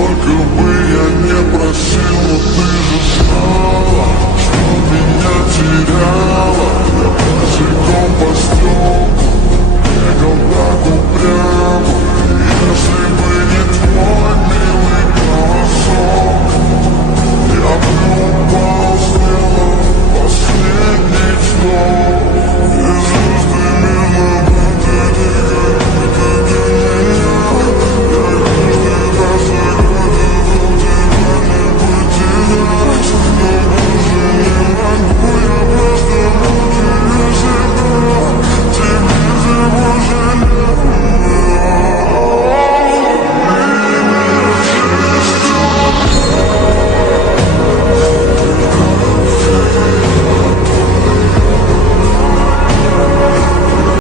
Сколько бы я не просил, но ты же знала, что меня теряла.